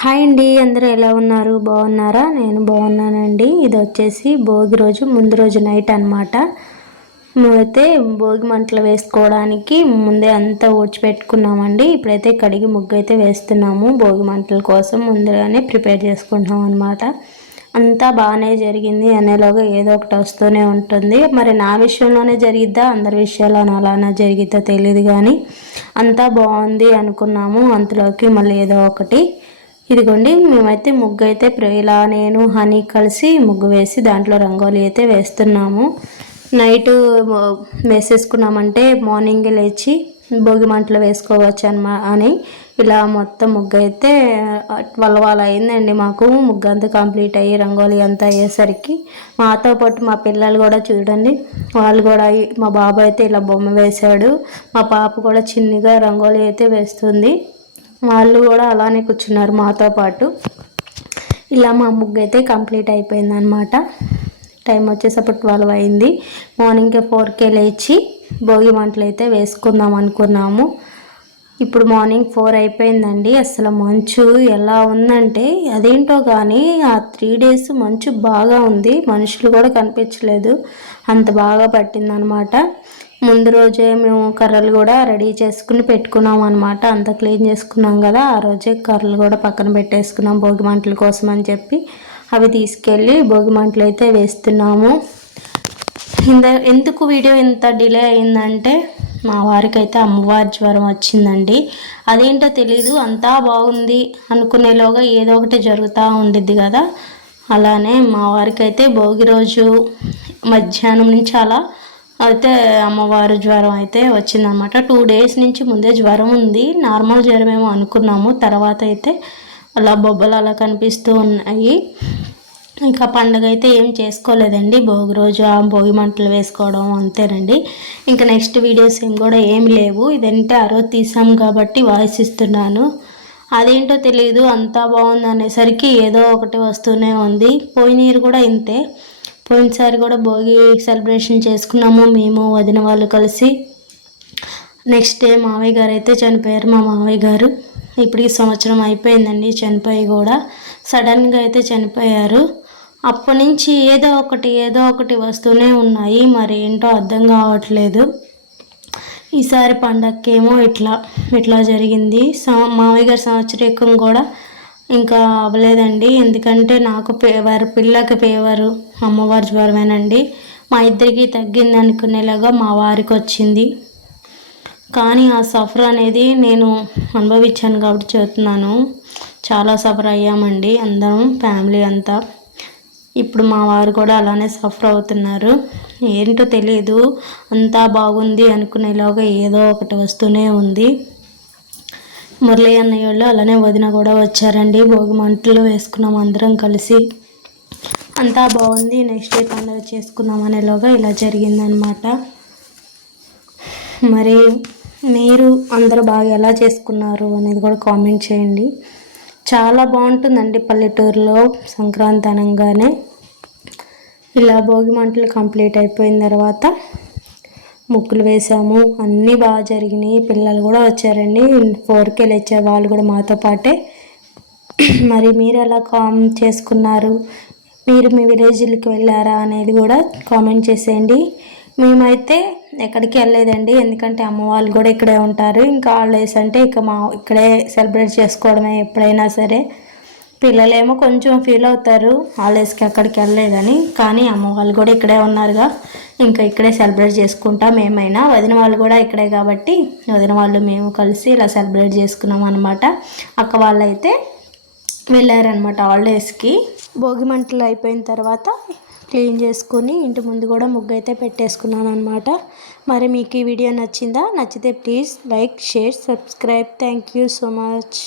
Hi అండి అందరూ ఎలా ఉన్నారు? బాగున్నారా? నేను బాగున్నానండి. ఇది వచ్చేసి భోగి రోజు ముందు రోజు నైట్ అనమాట అయితే భోగి మంటలు వేసుకోవడానికి ముందే అంతా ఊడ్చిపెట్టుకున్నామండి ఇప్పుడైతే కడిగి ముగ్గు అయితే వేస్తున్నాము భోగి మంటల కోసం. ముందుగానే ప్రిపేర్ చేసుకుంటున్నాం అనమాట అంతా బాగానే జరిగింది అనేలోగా ఏదో ఒకటి వస్తూనే ఉంటుంది. మరి నా విషయంలోనే జరిగిద్దా? అందరి విషయాల్లోనూ అలానా జరిగిద్దా? తెలియదు కానీ అంతా బాగుంది అనుకున్నాము. అంతలోకి మళ్ళీ ఏదో ఒకటి ఇదిగోండి మేమైతే ముగ్గు అయితే ఇలా నేను హనీ కలిసి ముగ్గు వేసి దాంట్లో రంగోలీ అయితే వేస్తున్నాము. నైట్ వేసేసుకున్నామంటే మార్నింగ్ లేచి భోగి మంటలు వేసుకోవచ్చు అనమా అని ఇలా మొత్తం ముగ్గు అయితే వాళ్ళ వాళ్ళ అయిందండి మాకు ముగ్గు అంతా కంప్లీట్ అయ్యి రంగోలీ అంతా అయ్యేసరికి. మాతో పాటు మా పిల్లలు కూడా చూడండి వాళ్ళు కూడా మా బాబు అయితే ఇలా బొమ్మ వేశాడు. మా పాప కూడా చిన్నగా రంగోలీ అయితే వేస్తుంది. వాళ్ళు కూడా అలానే కూర్చున్నారు మాతో పాటు. ఇలా మా ముగ్గు అయితే కంప్లీట్ అయిపోయిందనమాట టైం వచ్చేసప్పుడు ట్వెల్వ్ అయింది. మార్నింగ్ ఫోర్కే లేచి భోగి మంటలు అయితే వేసుకుందాం అనుకున్నాము. ఇప్పుడు మార్నింగ్ ఫోర్ అయిపోయిందండి. అసలు మంచు ఎలా ఉందంటే అదేంటో కానీ ఆ త్రీ డేస్ మంచు బాగా ఉంది. మనుషులు కూడా కనిపించలేదు. అంత బాగా పట్టిందనమాట ముందు రోజే మేము కర్రలు కూడా రెడీ చేసుకుని పెట్టుకున్నాం అనమాట అంత క్లీన్ చేసుకున్నాం కదా. ఆ రోజే కర్రలు కూడా పక్కన పెట్టేసుకున్నాం భోగి మంటల కోసం అని చెప్పి. అవి తీసుకెళ్ళి భోగి మంటలు అయితే వేస్తున్నాము. ఎందుకు వీడియో ఇంత డిలే అయిందంటే మా వారికి అయితే అమ్మవారి జ్వరం వచ్చిందండి. అదేంటో తెలీదు. అంతా బాగుంది అనుకునేలోగా ఏదో ఒకటి జరుగుతూ ఉండిద్ది కదా. అలానే మా వారికి అయితే భోగి రోజు మధ్యాహ్నం నుంచి అలా అయితే అమ్మవారు జ్వరం అయితే వచ్చిందనమాట టూ డేస్ నుంచి ముందే జ్వరం ఉంది. నార్మల్ జ్వరం ఏమో అనుకున్నాము. తర్వాత అయితే అలా బొబ్బలు అలా కనిపిస్తూ ఉన్నాయి. ఇంకా పండగ అయితే ఏం చేసుకోలేదండి. భోగి రోజు ఆ భోగి మంటలు వేసుకోవడం అంతేనండి. ఇంకా నెక్స్ట్ వీడియోస్ ఏం కూడా ఏం లేవు. ఇదంటే ఆ రోజు తీసాం కాబట్టి వాయిస్ ఇస్తున్నాను అదేంటో తెలియదు అంతా బాగుంది అనేసరికి ఏదో ఒకటి వస్తూనే ఉంది. పోయినీరు కూడా ఇంతే. పోయినసారి కూడా భోగి సెలబ్రేషన్ చేసుకున్నాము మేము వదిన వాళ్ళు కలిసి. నెక్స్ట్ డే మావయ్య గారు అయితే చనిపోయారు మా మావయ్య గారు. ఇప్పటికి సంవత్సరం అయిపోయిందండి చనిపోయి కూడా. సడన్గా అయితే చనిపోయారు. అప్పటి నుంచి ఏదో ఒకటి ఏదో ఒకటి వస్తూనే ఉన్నాయి మరి ఏంటో అర్థం కావట్లేదు. ఈసారి పండక్కేమో ఇట్లా ఇట్లా జరిగింది. మామయ్య గారి సంవత్సరీకం కూడా ఇంకా అవ్వలేదండి. ఎందుకంటే నాకు పేవారు పిల్లకి పేవరు అమ్మవారి జ్వరమేనండి. మా ఇద్దరికి తగ్గింది అనుకునేలాగా మా వారికి వచ్చింది. కానీ ఆ సఫర్ అనేది నేను అనుభవించాను కాబట్టి చెప్తున్నాను చాలా సఫర్ అయ్యామండి అందరం ఫ్యామిలీ అంతా. ఇప్పుడు మా వారు కూడా అలానే సఫర్ అవుతున్నారు. ఏంటో తెలియదు అంతా బాగుంది అనుకునేలాగా ఏదో ఒకటి వస్తూనే ఉంది. మురళి అన్నయ్య వాళ్ళు అలానే వదిన కూడా వచ్చారండి. భోగి మంటలు వేసుకున్నాం అందరం కలిసి. అంతా బాగుంది. నెక్స్ట్ డే పండుగ చేసుకుందాం అనేలోగా ఇలా జరిగిందనమాట మరి మీరు అందరూ బాగా ఎలా చేసుకున్నారు అనేది కూడా కామెంట్ చేయండి. చాలా బాగుంటుందండి పల్లెటూరులో సంక్రాంతి అనగానే. ఇలా భోగి మంటలు కంప్లీట్ అయిపోయిన తర్వాత ముగ్గులు వేసాము అన్నీ బాగా జరిగినాయి. పిల్లలు కూడా వచ్చారండి. ఫోర్కి వెళ్ళి వాళ్ళు కూడా మాతో పాటే. మరి మీరు ఎలా కామ్ చేసుకున్నారు? మీరు మీ విలేజ్లకి వెళ్ళారా అనేది కూడా కామెంట్ చేసేయండి. మేమైతే ఎక్కడికి వెళ్ళలేదండి. ఎందుకంటే అమ్మ వాళ్ళు కూడా ఇక్కడే ఉంటారు. ఇంకా హాలిడేస్ అంటే ఇక మా ఇక్కడే సెలబ్రేట్ చేసుకోవడమే ఎప్పుడైనా సరే. పిల్లలేమో కొంచెం ఫీల్ అవుతారు. హాలిడేస్కి అక్కడికి వెళ్ళలేదని. కానీ అమ్మ వాళ్ళు కూడా ఇక్కడే ఉన్నారుగా. ఇంకా ఇక్కడే సెలబ్రేట్ చేసుకుంటాం. మేమైనా వదిన వాళ్ళు కూడా ఇక్కడే కాబట్టి వదిన వాళ్ళు మేము కలిసి ఇలా సెలబ్రేట్ చేసుకున్నాం అనమాట అక్క వాళ్ళు అయితే వెళ్ళారనమాట హాలిడేస్కి భోగి మంటలు అయిపోయిన తర్వాత క్లీన్ చేసుకుని ఇంటి ముందు కూడా ముగ్గు అయితే పెట్టేసుకున్నాను అనమాట మరి మీకు ఈ వీడియో నచ్చిందా? నచ్చితే please like share subscribe thank you so much